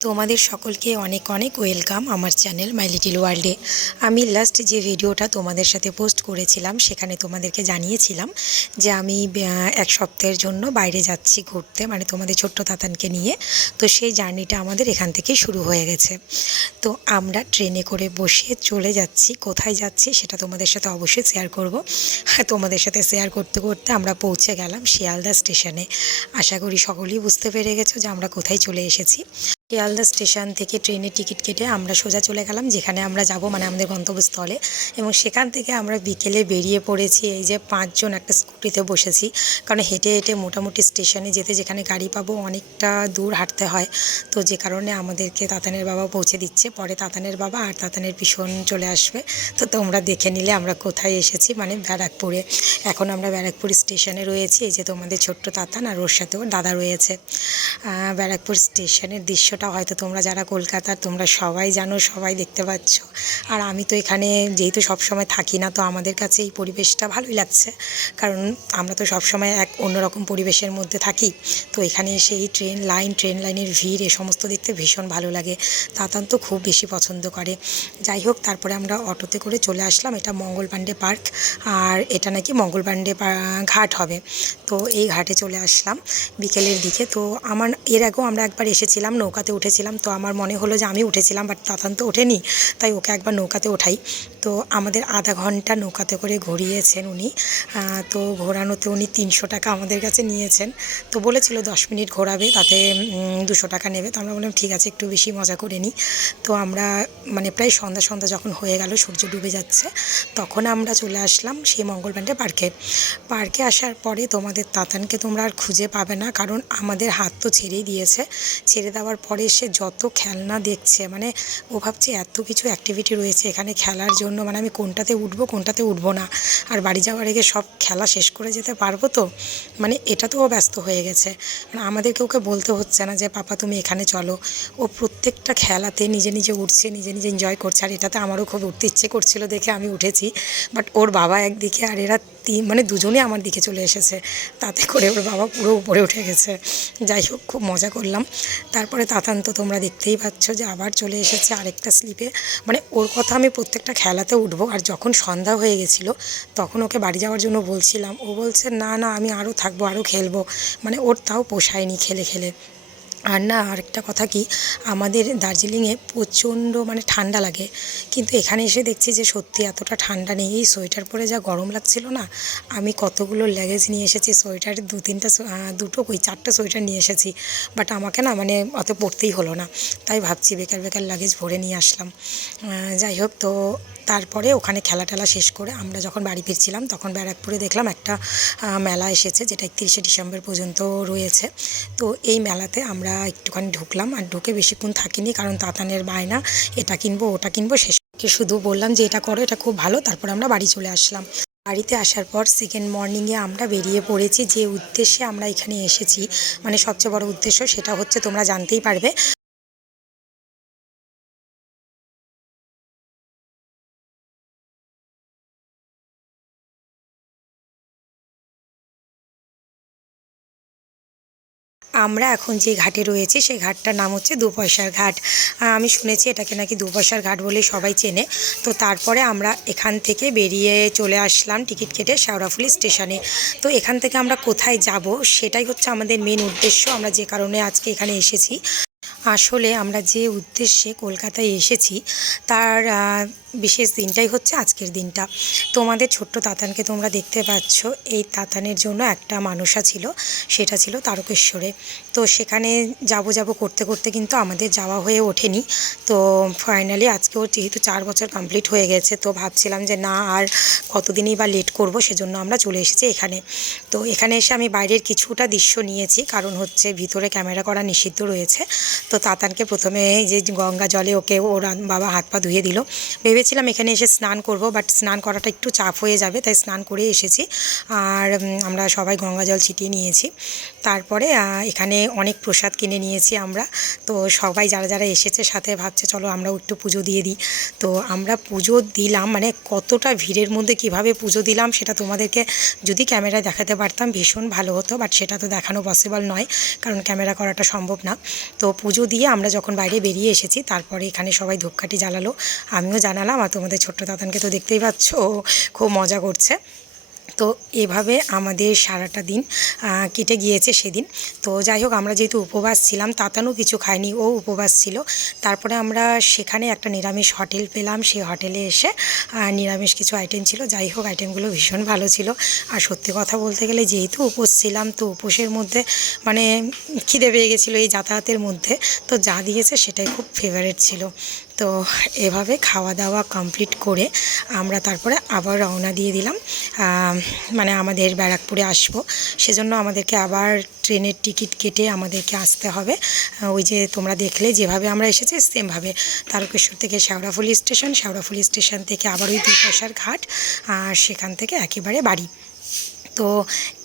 তোমাদের সকলকে অনেক অনেক ওয়েলকাম আমার চ্যানেল মাই লিটিল ওয়ার্ল্ডে। আমি লাস্ট যে ভিডিওটা তোমাদের সাথে পোস্ট করেছিলাম, সেখানে তোমাদেরকে জানিয়েছিলাম যে আমি এক সপ্তাহের জন্য বাইরে যাচ্ছি ঘুরতে মানে তোমাদের ছোট্ট তাতানকে নিয়ে। তো সেই জার্নিটা আমাদের এখান থেকেই শুরু হয়ে গেছে। তো আমরা ট্রেনে করে বসে চলে যাচ্ছি, কোথায় যাচ্ছি সেটা তোমাদের সাথে অবশ্যই শেয়ার করব। তোমাদের সাথে শেয়ার করতে করতে আমরা পৌঁছে গেলাম শিয়ালদা স্টেশনে। আশা করি সকলেই বুঝতে পেরে গেছো যে আমরা কোথায় চলে এসেছি। শিয়ালদা স্টেশন থেকে ট্রেনের টিকিট কেটে আমরা সোজা চলে গেলাম, যেখানে আমরা যাব মানে আমাদের গন্তব্যস্থলে। এবং সেখান থেকে আমরা বিকেলে বেরিয়ে পড়েছি, এই যে পাঁচজন একটা স্কুটিতে বসেছি। কারণ হেঁটে হেঁটে মোটামুটি স্টেশনে যেতে যেখানে গাড়ি পাবো অনেকটা দূর হাঁটতে হয়। তো যে কারণে আমাদেরকে তাতানের বাবা পৌঁছে দিচ্ছে। পরে তাতানের বাবা আর তাতানের ভীষণ চলে আসবে। তো তোমরা দেখে নিলে আমরা কোথায় এসেছি মানে ব্যারাকপুরে। এখন আমরা ব্যারাকপুর স্টেশনে রয়েছি, এই যে তোমাদের ছোট্ট তাতান আর ওর সাথে ওর দাদা রয়েছে। ব্যারাকপুর স্টেশনের দৃশ্যটা হয়তো তোমরা যারা কলকাতার, তোমরা সবাই জানো, সবাই দেখতে পাচ্ছ। আর আমি তো এখানে যেহেতু সবসময় থাকি না, তো আমাদের কাছে এই পরিবেশটা ভালোই লাগছে। কারণ আমরা তো সবসময় এক অন্যরকম পরিবেশের মধ্যে থাকি। তো এখানে এসে এই ট্রেন লাইন, ট্রেন লাইনের ভিড়, এ সমস্ত দেখতে ভীষণ ভালো লাগে। তাতান তো খুব বেশি পছন্দ করে। যাই হোক, তারপরে আমরা অটোতে করে চলে আসলাম। এটা মঙ্গল মঙ্গলপাণ্ডে পার্ক। আর এটা নাকি মঙ্গলপাণ্ডে পা- ঘাট হবে। তো এই ঘাটে চলে আসলাম বিকেলের দিকে। তো আমার, এর আগেও আমরা একবার এসেছিলাম নৌকাতে উঠেছিলাম, তো আমার মনে হলো যে আমি উঠেছিলাম বাট তাতান তো ওঠেনি, তাই ওকে একবার নৌকাতে ওঠাই। তো আমাদের আধা ঘণ্টা নৌকাতে করে ঘুরিয়েছেন উনি। তো ঘোরানোতে উনি তিনশো টাকা আমাদের কাছে নিয়েছেন। তো বলেছিল দশ মিনিট ঘোরাবে, তাতে দুশো টাকা নেবে। তো আমরা বললাম, ঠিক আছে, একটু বেশি মজা করে নিই তো আমরা মানে প্রায় সন্ধ্যা সন্ধ্যা যখন হয়ে গেল, সূর্য ডুবে যাচ্ছে, তখন আমরা চলে আসলাম সেই মঙ্গল মঙ্গলবান্ডে পার্কে। পার্কে আসার পরে তোমাদের তাতানকে তোমরা আর খুঁজে পাবে না, কারণ আমাদের হাত তো ছেড়েই দিয়েছে। ছেড়ে দেওয়ার পরে সে যত খেলনা দেখছে মানে ও ভাবছে এত কিছু অ্যাক্টিভিটি রয়েছে এখানে খেলার জন্য মানে আমি কোনটাতে উঠবো কোনটাতে উঠবো না। আর বাড়ি যাওয়ার আগে সব খেলা শেষ করে যেতে পারব তো? মানে এটা তো ও ব্যস্ত হয়ে গেছে। মানে আমাদেরকে ওকে বলতে হচ্ছে না যে, পাপা, তুমি এখানে চলো। ও প্রত্যেকটা খেলাতে নিজে নিজে উঠছে, নিজে নিজে এনজয় করছে। আর এটাতে আমারও খুব উঠতে ইচ্ছে করছিল দেখে আমি উঠেছি। বাট ওর বাবা একদিকে আর এরা তিন মানে দুজনে আমার দিকে চলে এসেছে। তাতে করে ওর বাবা পুরো উপরে উঠে গেছে। যাই হোক, খুব মজা করলাম। তারপরে তাতান, তো তোমরা দেখতেই পাচ্ছ যে আবার চলে এসেছে আরেকটা স্লিপে মানে ওর কথা আমি প্রত্যেকটা খেলাতে উঠবো, আর যখন সন্ধ্যা হয়ে গেছিল, তখন ওকে বাড়ি যাওয়ার জন্য বলছিলাম। ও বলছে, না না, আমি আরও থাকব আরও খেলব। মানে ওর তাও পোষায়নি খেলে খেলে। আর না, আরেকটা কথা কি, আমাদের দার্জিলিংয়ে প্রচণ্ড মানে ঠান্ডা লাগে। কিন্তু এখানে এসে দেখছি যে সত্যি এতটা ঠান্ডা নেই। এই সোয়েটার পরে যা গরম লাগছিল না, আমি কতগুলো ল্যাগেজ নিয়ে এসেছি, সোয়েটার দু তিনটা দুটো কই, চারটে সোয়েটার নিয়ে এসেছি। বাট আমাকে না মানে অত পড়তেই হলো না। তাই ভাবছি বেকার বেকার লাগেজ ভরে নিয়ে আসলাম। যাই হোক, তো তারপরে ওখানে খেলা টেলা শেষ করে আমরা যখন বাড়ি ফিরছিলাম, তখন ব্যারাকপুরে দেখলাম একটা মেলা এসেছে, যেটা একত্রিশে ডিসেম্বর পর্যন্ত রয়েছে। তো এই মেলাতে আমরা একটুখানি ঢুকলাম আর ঢুকে বেশিক্ষণ থাকিনি কারণ তাতানের বায়না, এটা কিনবো, ওটা কিনবো শেষকে শুধু বললাম যে এটা করো, এটা খুব ভালো, তারপর আমরা বাড়ি চলে আসলাম। বাড়িতে আসার পর সেকেন্ড মর্নিংয়ে আমরা বেরিয়ে পড়েছি, যে উদ্দেশ্যে আমরা এখানে এসেছি মানে সবচেয়ে বড় উদ্দেশ্য সেটা হচ্ছে তোমরা জানতেই পারবে আমরা এখন যে ঘাটে রয়েছে, সেই ঘাটটার নাম হচ্ছে দু পয়সার ঘাট আমি শুনেছি এটাকে নাকি দু পয়সার ঘাট বলে সবাই চেনে। তো তারপরে আমরা এখান থেকে বেরিয়ে চলে আসলাম টিকিট কেটে শেওড়াফুলি স্টেশনে। তো এখান থেকে আমরা কোথায় যাব, সেটাই হচ্ছে আমাদের মেন উদ্দেশ্য। আমরা যে কারণে আজকে এখানে এসেছি, আসলে আমরা যে উদ্দেশ্যে কলকাতায় এসেছি, তার বিশেষ দিনটাই হচ্ছে আজকের দিনটা। তোমাদের ছোট্ট তাতানকে তোমরা দেখতে পাচ্ছ, এই তাতানের জন্য একটা মানুষা ছিল, সেটা ছিল তারকেশ্বরে। তো সেখানে যাব যাব করতে করতে কিন্তু আমাদের যাওয়া হয়ে ওঠেনি। তো ফাইনালি আজকে ওর যেহেতু চার বছর কমপ্লিট হয়ে গেছে, তো ভাবছিলাম যে না আর কতদিনই বা লেট করব, সেজন্য আমরা চলে এসেছি এখানে। তো এখানে এসে আমি বাইরের কিছুটা দৃশ্য নিয়েছি, কারণ হচ্ছে ভিতরে ক্যামেরা করা নিষিদ্ধ রয়েছে। তো তাতানকে প্রথমে যে গঙ্গা জলে ওকে ওর বাবা হাত পা ধুয়ে দিল। ভেবেছিলাম এখানে এসে স্নান করব বাট স্নান করাটা একটু চাপ হয়ে যাবে, তাই স্নান করে এসেছি। আর আমরা সবাই গঙ্গা জল ছিটিয়ে নিয়েছি। তারপরে এখানে অনেক প্রসাদ কিনে নিয়েছি আমরা। তো সবাই যারা যারা এসেছে সাথে ভাবছে, চলো আমরাও একটু পুজো দিয়ে দিই। তো আমরা পুজো দিলাম মানে কতটা ভিড়ের মধ্যে কীভাবে পুজো দিলাম, সেটা তোমাদেরকে যদি ক্যামেরায় দেখাতে পারতাম ভীষণ ভালো হতো বাট সেটা তো দেখানো পসিবল নয়, কারণ ক্যামেরা করাটা সম্ভব না। তো পুজো দিয়ে আমরা যখন বাইরে বেরিয়ে এসেছি, তারপরে এখানে সবাই ধূপকাঠি জ্বালালো, আমিও জানালাম আর তোমাদের ছোট্ট দাদানকে তো দেখতেই পাচ্ছ খুব মজা করছে। তো এভাবে আমাদের সারাটা দিন কেটে গিয়েছে সেদিন। তো যাই হোক, আমরা যেহেতু উপবাস ছিলাম, তাতানও কিছু খায়নি, ও উপবাস ছিল। তারপরে আমরা সেখানে একটা নিরামিষ হোটেল পেলাম, সেই হোটেলে এসে নিরামিষ কিছু আইটেম ছিল। যাই হোক আইটেমগুলো ভীষণ ভালো ছিল। আর সত্যি কথা বলতে গেলে, যেহেতু উপোস ছিলাম, তো উপোসের মধ্যে মানে খিদে পেয়ে গেছিল এই যাতায়াতের মধ্যে। তো যা দিয়েছে সেটাই খুব ফেভারেট ছিল। তো এভাবে খাওয়া দাওয়া কমপ্লিট করে আমরা তারপরে আবার রওনা দিয়ে দিলাম। মানে আমাদের ব্যারাকপুরে আসব। সেজন্য আমাদেরকে আবার ট্রেনের টিকিট কেটে আমাদেরকে আসতে হবে। ওই যে তোমরা দেখলে, যেভাবে আমরা এসেছি, সেমভাবে তারকেশ্বর থেকে শেওড়াফুলি স্টেশন শেওড়াফুলি স্টেশন থেকে আবার ওই দুই পয়সার ঘাট, আর সেখান থেকে একেবারে বাড়ি। তো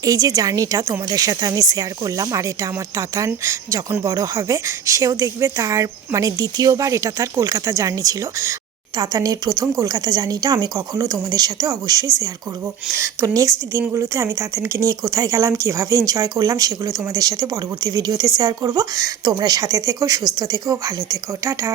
এই যে জার্নিটা তোমাদের সাথে আমি শেয়ার করলাম, আর এটা আমার তাতান যখন বড় হবে, সেও দেখবে তার মানে দ্বিতীয়বার এটা তার কলকাতা জার্নি ছিল। তাতানের প্রথম কলকাতা জার্নিটা আমি কখনও তোমাদের সাথে অবশ্যই শেয়ার করব। তো নেক্সট দিনগুলোতে আমি তাতানকে নিয়ে কোথায় গেলাম, কীভাবে এনজয় করলাম, সেগুলো তোমাদের সাথে পরবর্তী ভিডিওতে শেয়ার করব। তোমরা সাথে থেকো, সুস্থ থেকো, ভালো থেকো, টাটা।